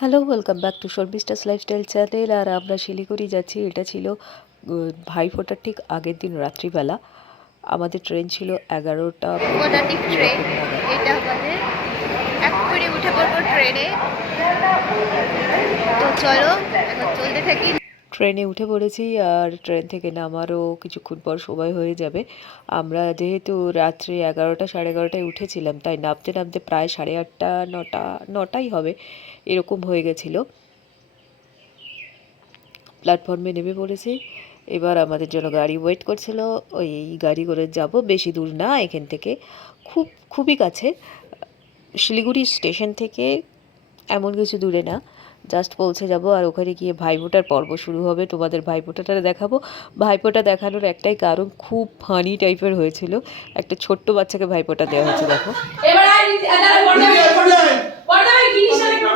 Hello welcome back to Sharmistha's lifestyle channel আর আমরা শিলিগুড়ি যাচ্ছি। এটা ছিল ভাইফোঁটার ঠিক আগের দিন রাত্রিবেলা। আমাদের ট্রেন ছিল এগারোটা ট্রেন এটা ট্রেনে তো চলো চলতে থাকি। ট্রেনে উঠে পড়েছি আর ট্রেন থেকে নামারও কিছুক্ষণ পর সময় হয়ে যাবে। আমরা যেহেতু রাত্রি এগারোটা, সাড়ে এগারোটায় উঠেছিলাম, তাই নামতে নামতে প্রায় সাড়ে আটটা, নটা, নটাই হবে, এরকম হয়ে গেছিল। প্ল্যাটফর্মে নেমে পড়েছি। এবার আমাদের জন্য গাড়ি ওয়েট করছিল, ওই গাড়ি করে যাব, বেশি দূর না, এখান থেকে খুব, খুবই কাছে। শিলিগুড়ি স্টেশন থেকে এমন কিছু দূরে না। জাস্ট পৌঁছে যাব আর ওখানে গিয়ে ভাইফোঁটার পর্ব শুরু হবে। তোমাদের ভাইফোঁটাটা দেখাবো। ভাইফোঁটা দেখানোর একটাই কারণ খুব ফানি টাইপের হয়েছিল। একটা ছোট্ট বাচ্চাকে ভাইফোঁটা দেওয়া হয়েছে দেখো।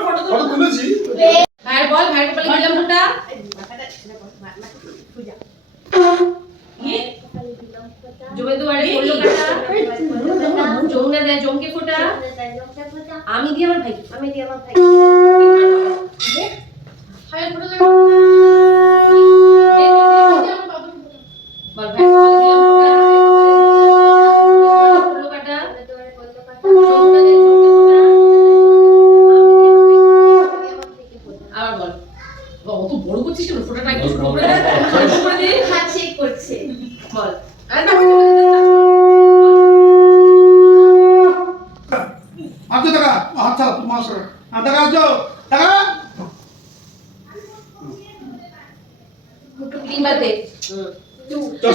ফটো জমে দেয় জমকে ফোটা? আমি দিয়ে আমার ভাই আমি দিয়ে আমার ভাই ভাই ফটো দেখ বল ভাই বলে দিলাম ফটোটা বলল কাটা জমনা দেয় জমকে ফোটা আবার বল বাবা, অত বড় করছিস কেন ফোটাটা একটু ছোট করে দে ছোট করে দে হাত চেক করছে বল আরে না হয়তো বলে দে। আচ্ছা টাকা আচ্ছা তোমার সঙ্গে হ্যাঁ টাকা আছো টাকা তিনবার দে চারশো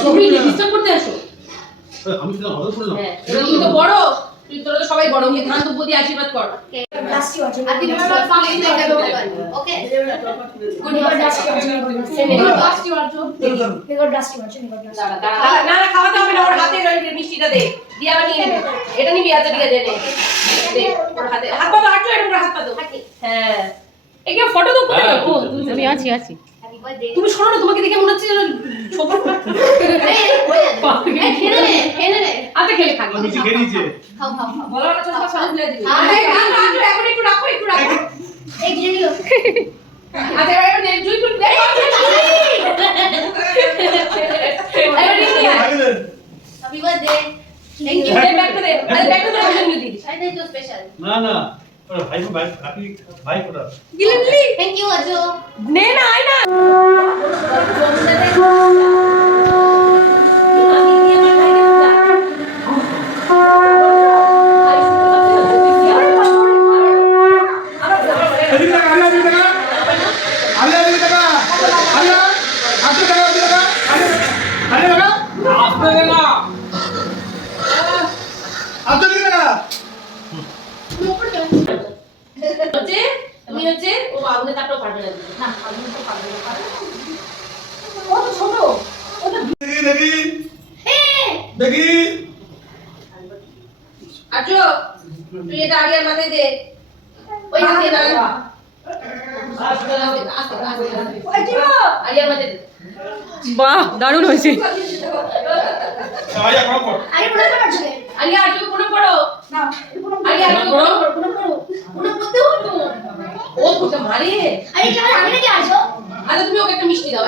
তুমি ডিস্টার্ব করতে আসো। আমি সেটা হঠাৎ করলাম হ্যাঁ তো বড় তুই তোরা তো সবাই বড় গিয়ে ধান তো আশীর্বাদ কর। তুমি না না খাওয়াতে হবে না ওর হাতে মিষ্টিটা দে। দিয়ে আবার নিয়ে নেবে এটা নিবি হাতে দিয়ে দে নে। দে ওর হাতে। হাত পা তো হাঁটু এরকম করে হাত পা তো হ্যাঁ। একে ফটো তো আমি আছি আছি। তুমি শোনো না তোমাকে দেখে মনে হচ্ছে যেন ছোট এই হয়ে যাবে এই খেলে নে খেলে নে আমি শিখে নিয়েছে। খাও খাও বলো না ছোট সামনে ফেলে দিবি আরে, আরে রাখো এখন একটু রাখো একটু রাখো। এই গিয়ে নিও আচ্ছা এবার এবার জুই ফুল দে এবার নিয়ে। হ্যাপি বার্থডে থ্যাংক ইউ দে ব্যাগটা আরে ব্যাগটা দে আমি নিয়ে দিই এটাই তো স্পেশাল না না। ওরা ভাই ভাই ভাই কোটা গিলি গিলি। থ্যাংক ইউ আজো। নে না আয় না এদিকে টাকা আলে এদিকে টাকা আলে এদিকে টাকা আলে আচ্ছা টাকা এদিকে টাকা আলে আলে টাকা আস্তে দে না আচ্ছা এদিকে টাকা হচ্ছে তুমি হচ্ছে ও আগুনে তাপটাও পারবে না দিতে। না আগুনে তো পারবে না পারবে না। ও তো ছোট তুই মাথায় দে না বাহ দারুণ হয়েছে ভাই এখন কর আরে পুরো করে আছে আরিয়া আর্যকে প্রণাম করো না আরিয়া আর্যকে প্রণাম করো ও তোকে মারে। আরে কি আমি নাকি আসো আরে তুমি ওকে একটা মিষ্টি দাও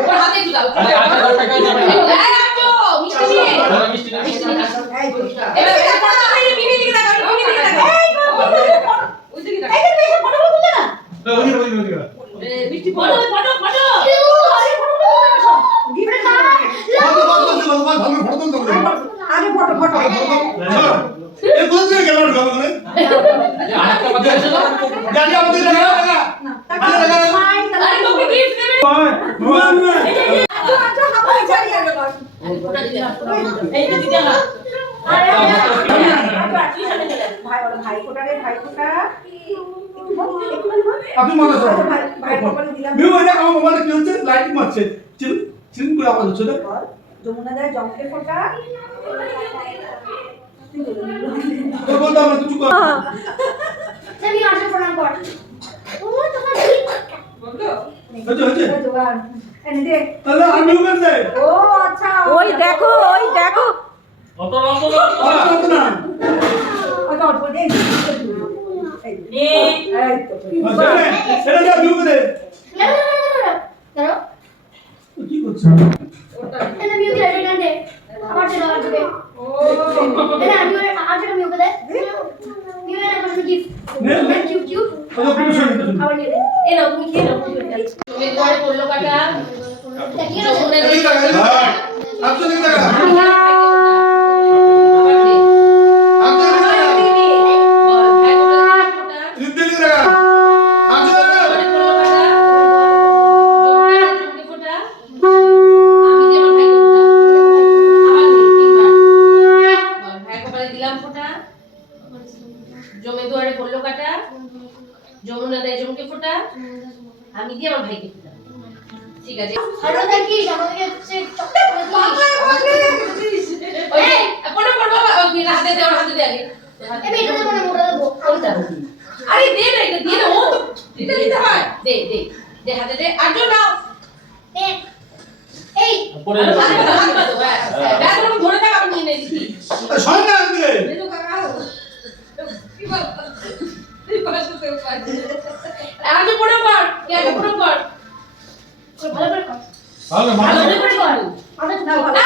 ওর হাতে একটু দাও। মিষ্টি। মিষ্টি। এবার এবার ফটো তুলে নিয়ে বিবি দিকে তাকাও, বিবি দিকে তাকাও। ওই দিকে তাকাও। না ওই ওই ওই এ, মিষ্টি photo photo photo photo photo দিল ভাই ভালো ফটো তুলতে হবে আগে ফটো ফটো এ কোন দিকে গেল রে বাবা রে জানি আমাদের টাকা টাকা আলে টাকা আরে তোকে গিফট দেবে মোবাইল না ফটো দিতে এইটা দিতে না আপনি মনে করো মিউ এটা আমার মোবাইলে কি হচ্ছে লাইটিং মারছে চিল চিল করে আওয়াজ যমুনা দেয় জমকে ফোটা। তো বলতে আমরা কিছু কর। তুমি আসো প্রণাম কর। ও তোমার ঠিক হচ্ছে হচ্ছে জোগাড় এনে দে তাহলে আমিও করে দে ও আচ্ছা ওই দেখো ওই দেখো অত না এই যে, এই যে, এই তো, এটা যা বিউ দে দাঁড়াও কি করছ এটা মিউ কে এটা দে আমার ছেলে আমার ছেলে এটা আমি আমার ছেলে মিউ কে দে মিউ না করে গিফট নে নে কিউ কিউ ওই প্রিপারেশন নিতে আবার নিয়ে দে এ নাও তুমি খেয়ে নাও তুমি ঘরে পড়ল কাটা দেখিয়ে যমুনা এই দিয়ে টাকা এই টাকা আপনি দিন টাকা আবার দে। আপনি দিন টাকা দিবি। বল, ভাই কোথায় ফোঁটা? দিন দিন টাকা আপনি ঘরে পড়ল কাটা। যমুনা চোখে ফোঁটা। আমি যেমন ভাইকে ফোঁটা। আবার দে, তিনবার। বল, ভাই কপালে দিলাম ফোঁটা। জমে দুয়ারে পড়ল কাটা যমুনা দেয় জমকে ফোঁটা আমি দিয়ে আমার ভাইকে ফোঁটা ঠিক আছে আরও দেখিস আমাদেরকে হচ্ছে চকলেট ওই যে, পড়ো পড়ো বাবা ওই হাতে দে ওর হাতে দে আগে আমি এটা দেবো না মোটা দেবো কোনটা আরে দে না এটা দিয়ে না ও তো দিতে দিতে হয় দে দে দে হাতে দে আর জো নাও এই এই পড়ে আর যাবে হাতে দাও, হাতে দাও, ব্যাস, ব্যাস, ব্যাস, ধরে থাক আমি নিয়ে নেই দিচ্ছি সর না দিলে মেনু কাকা কি বল তুই কষ্ট করে পারছিস জো পড়ে পড় কে আগে পড়ে পড়। ভালো করে কর ভালো ভালো ভালো করে পড়। আমাদের ভালো করে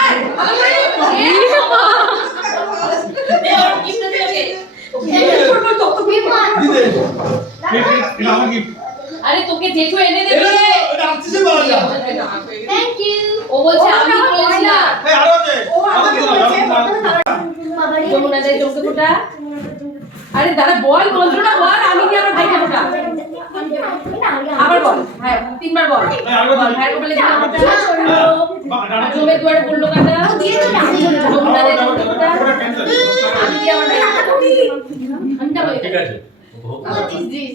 আরে তোকে জেঠু এনে দেবে। থ্যাংক ইউ ও বলছে আমি বলেছিলাম। আরও আমাকে দাও বাবা রে যমুনা দেয় চোখে ফোঁটা আরে দাদা বল মন্ত্রটা বল আমি কি আমার ভাইকে ফোঁটা আবার বল হ্যাঁ তিনবার বল। বল ভাইয়ের কপালে দিলাম ফোঁটা আর জমে দুয়ারে পড়ল কাটা দেয় ফোঁটা আমি কি আমার ভাইকে ফোঁটা আমি ঠিক আছে।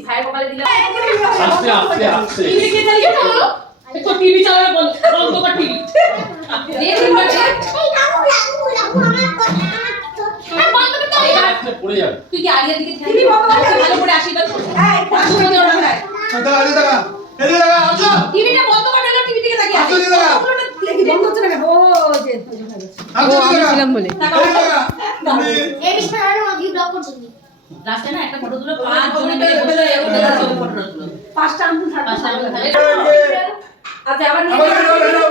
ভাইয়ের কপালে দিলাম। আস্তে আস্তে আস্তে টিভি কে চালিয়ে চলো একটু টিভি চালানো বন্ধ বন্ধ কর টিভি। দিয়ে তিনবার দে। আস্তে পড়ে যাবে। তুই কি আরিয়ার দিকে ভালো করে আশীর্বাদ করবি আশীর্বাদ করে। ওরা খায় টাকা এই টাকা এই আসো। টিভিটা বন্ধ করে না টিভি দিকে তাকিয়ে আসো আছে। এই দেখি বন্ধ হচ্ছে না ও যে আসো এই টাকা বলে। এই টাকা তুমি এই বিস্কুট আর আমাকে ব্লক করছিস লাস্টে না একটা ফটো তুলো পাঁচ জনে মিলে বসে ওদের ফটো তুলো পাঁচটা আঙ্গুল থাকবে পাঁচটা আঙ্গুল থাকবে। আচ্ছা আবার নিয়ে আবার দাও দাও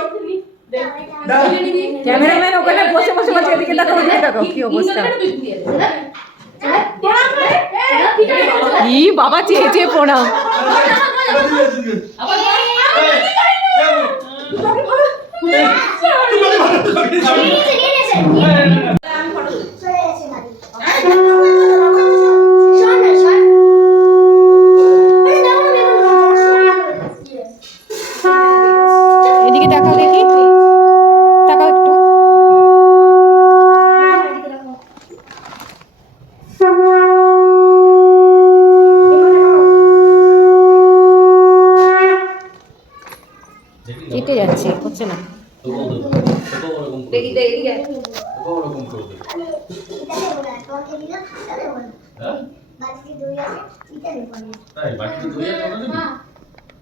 দাও ক্যামেরাম্যান ওখানে বসে বসে বলছে এদিকে তাকাও ওদিকে তাকাও কি অবস্থা। ই বাবা চেয়ে চেয়ে প্রণাম আবার আমি ফটো তুলি এদিকে তাকাও দেখি তাকাও একটু কেটে যাচ্ছে হচ্ছে না তোকেও দেবো তোকেও ওরকম করে দেখি দেবো দেখি দেখি তোকেও ওরকম করে দেবো হ্যাঁ তাই বাকি দুই আর করে দিবি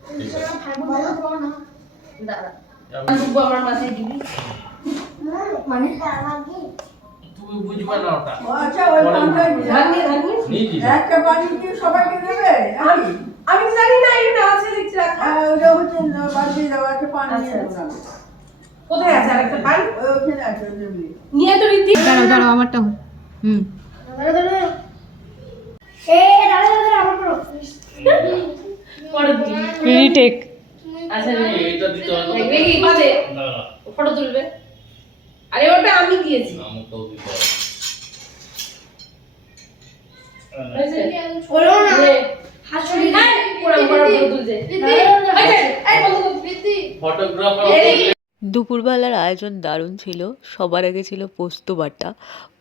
ঠিক আছে। দাঁড়া। আমার মাথায় দিবি তুই বুঝবে না ওটা। আচ্ছা ওই একটা পানি কি সবাইকে দেবে? আমি আমি জানি না এটা আছে দেখছি রাখা। ওটা হচ্ছে না, বালতি দাও একটা পানি আচ্ছা, আচ্ছা। কোথায় আছে আরেকটা পান? ওখানে আছে নিয়ে তো রীতি দাঁড়াও দাঁড়াও আমারটা। হুম। রিটেক আচ্ছা ফটো তুলবে। আরে ওটা আমি দিয়েছি। হ্যাঁ। ফটোগ্রাফার দুপুরবেলার আয়োজন দারুণ ছিল। সবার আগে ছিল পোস্ত বাটা।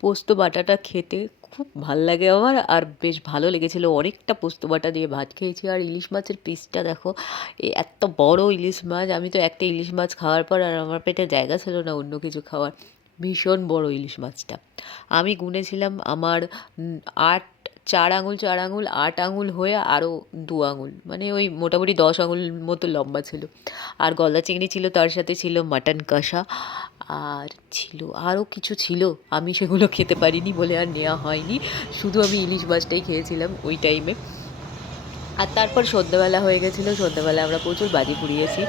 পোস্ত বাটাটা খেতে খুব ভালো লাগে আমার, আর বেশ ভালো লেগেছিল। অনেকটা পোস্ত বাটা দিয়ে ভাত খেয়েছি। আর ইলিশ মাছের পিসটা দেখো এত বড় ইলিশ মাছ। আমি তো একটা ইলিশ মাছ খাওয়ার পর আর আমার পেটে জায়গা ছিল না অন্য কিছু খাওয়ার। ভীষণ বড় ইলিশ মাছটা। আমি গুনেছিলাম আমার আট চার আঙুল চার আঙুল, আট আঙুল হয়ে আরও দু আঙুল। মানে ওই মোটামুটি দশ আঙুল মতো লম্বা ছিল। আর গলদা চিংড়ি ছিল, তার সাথে ছিল মাটন কষা। আর ছিল আরও কিছু ছিল। আমি সেগুলো খেতে পারিনি বলে আর নেওয়া হয়নি। শুধু আমি ইলিশ মাছটাই খেয়েছিলাম ওই টাইমে আর তারপর সন্ধ্যেবেলা হয়ে গেছিল, সন্ধ্যেবেলা আমরা প্রচুর বাজি পুড়িয়েছি।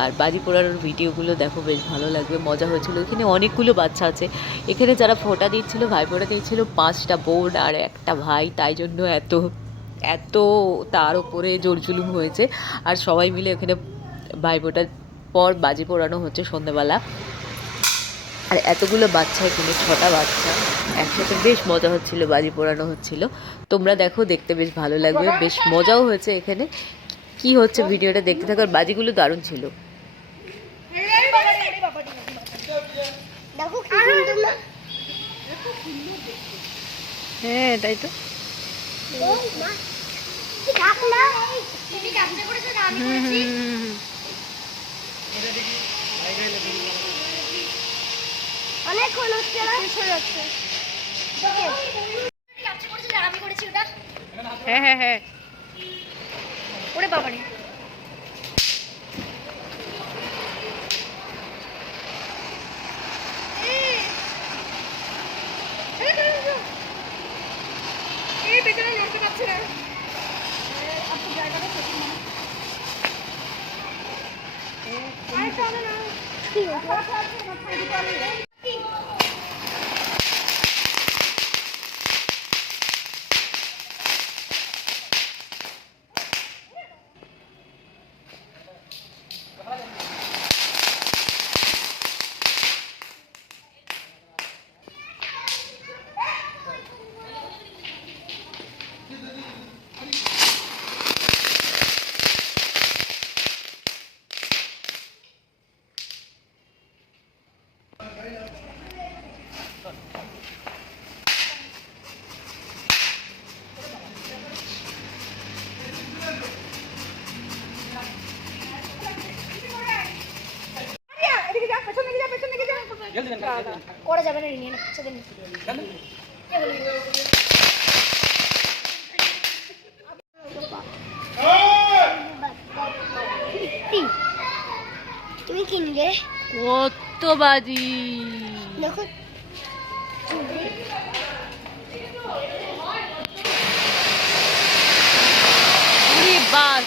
আর বাজি পোড়ানোর ভিডিওগুলো দেখো, বেশ ভালো লাগবে, মজা হয়েছিল। এখানে অনেকগুলো বাচ্চা আছে। এখানে যারা ফোঁটা দিচ্ছিল ভাই ফোঁটা দিচ্ছিল, পাঁচটা বোন আর একটা ভাই, তাই জন্য এত এত তার ওপরে জোরজুলুম হয়েছে। আর সবাই মিলে এখানে ভাই ফোঁটার পর বাজি পোড়ানো হচ্ছে সন্ধ্যেবেলা। আর এতগুলো বাচ্চা এখানে ছটা বাচ্চা। একসাথে বেশ মজা হচ্ছিল বাজি পোড়ানো হচ্ছিল। তোমরা দেখো দেখতে বেশ ভালো লাগবে বেশ মজাও হয়েছে এখানে। কি হচ্ছে ভিডিওটা দেখতে থাকার বাজিগুলো দারুণ ছিল। হ্যাঁ তাই তো ডাক না তুমি ডাকতে করেছ না আমি করেছি অনেকক্ষণ হচ্ছে না? শেষ হয়ে যাচ্ছে। আমি করেছি ওটা হ্যাঁ হ্যাঁ হ্যাঁ। ওরে বাবারে এই পেছনে নড়তে পারছে না আপনি জায়গাটা সঠিক না। আরে চলো না? কি করা যাবে না নিয়ে না সেদিন তুমি কিনবে কত বাজি দেখো বাস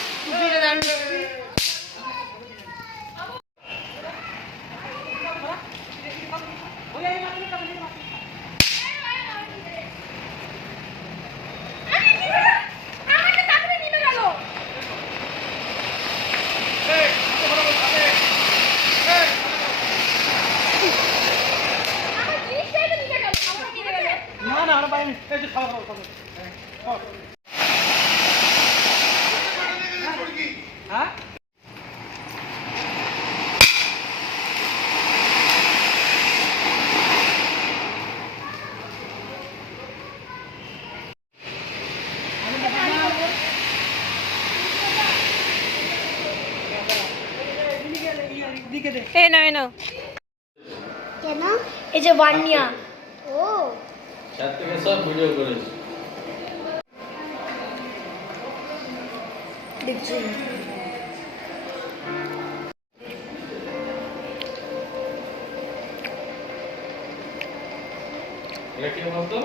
না না আমরা পাইনি এই যে খাওয়া খাওয়া খাওয়া হ্যাঁ এ নাও এ নাও। কেন? এই যে বান্নিয়া ও। থেকে সব ভিডিও করেছি। দেখছি। এটা কে বলতো?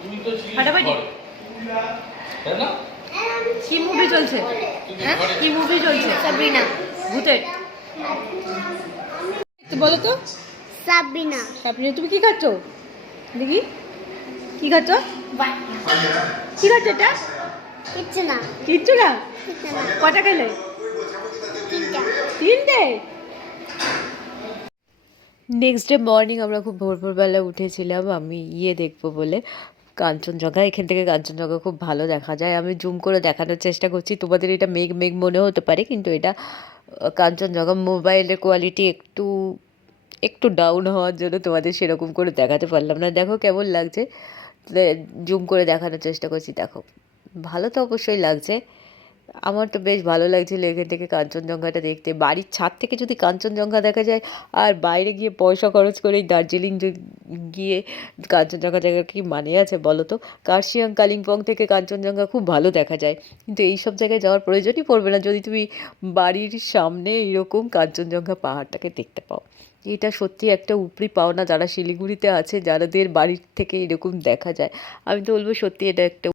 তুমি তো? ঘরে। তাই না? কি মুভি চলছে? হ্যাঁ? কি মুভি চলছে? সাবরিনা। ভূতের। তো বলো তো। সাবরিনা। তারপরে তুমি কি খাচ্ছ? দেখি। কি খাচ্ছ? কি খাচ্ছ এটা? কিচ্ছু না। কিচ্ছু না? কটা খেলে? তিনটে। নেক্সট ডে মর্নিং আমরা খুব ভোর ভোরবেলা উঠেছিলাম আমি ইয়ে দেখব বলে। কাঞ্চনজঙ্ঘা, এখান থেকে কাঞ্চনজঙ্ঘা খুব ভালো দেখা যায়। আমি জুম করে দেখানোর চেষ্টা করছি, তোমাদের এটা মেঘ মেঘ মনে হতে পারে, কিন্তু এটা কাঞ্চনজঙ্ঘা মোবাইলের কোয়ালিটি একটু একটু ডাউন হওয়ার জন্য তোমাদের সেরকম করে দেখাতে পারলাম না। দেখো কেমন লাগছে। জুম করে দেখানোর চেষ্টা করছি, দেখো। ভালো তো অবশ্যই লাগছে। আমার তো বেশ ভালো লাগছিল এখান থেকে কাঞ্চনজঙ্ঘাটা দেখতে। বাড়ির ছাদ থেকে যদি কাঞ্চনজঙ্ঘা দেখা যায়, আর বাইরে গিয়ে পয়সা খরচ করে দার্জিলিং গিয়ে কাঞ্চনজঙ্ঘা দেখার কি মানে আছে বলো তো? কার্শিয়াং কালিম্পং থেকে কাঞ্চনজঙ্ঘা খুব ভালো দেখা যায়। কিন্তু এই সব জায়গায় যাওয়ার প্রয়োজনই পড়বে না যদি তুমি বাড়ির সামনে এরকম কাঞ্চনজঙ্ঘা পাহাড়টাকে দেখতে পাও। এটা সত্যি একটা উপরি পাওনা যারা শিলিগুড়িতে আছে যাদের বাড়ির থেকে এরকম দেখা যায়। আমি তো বলব সত্যি এটা একটা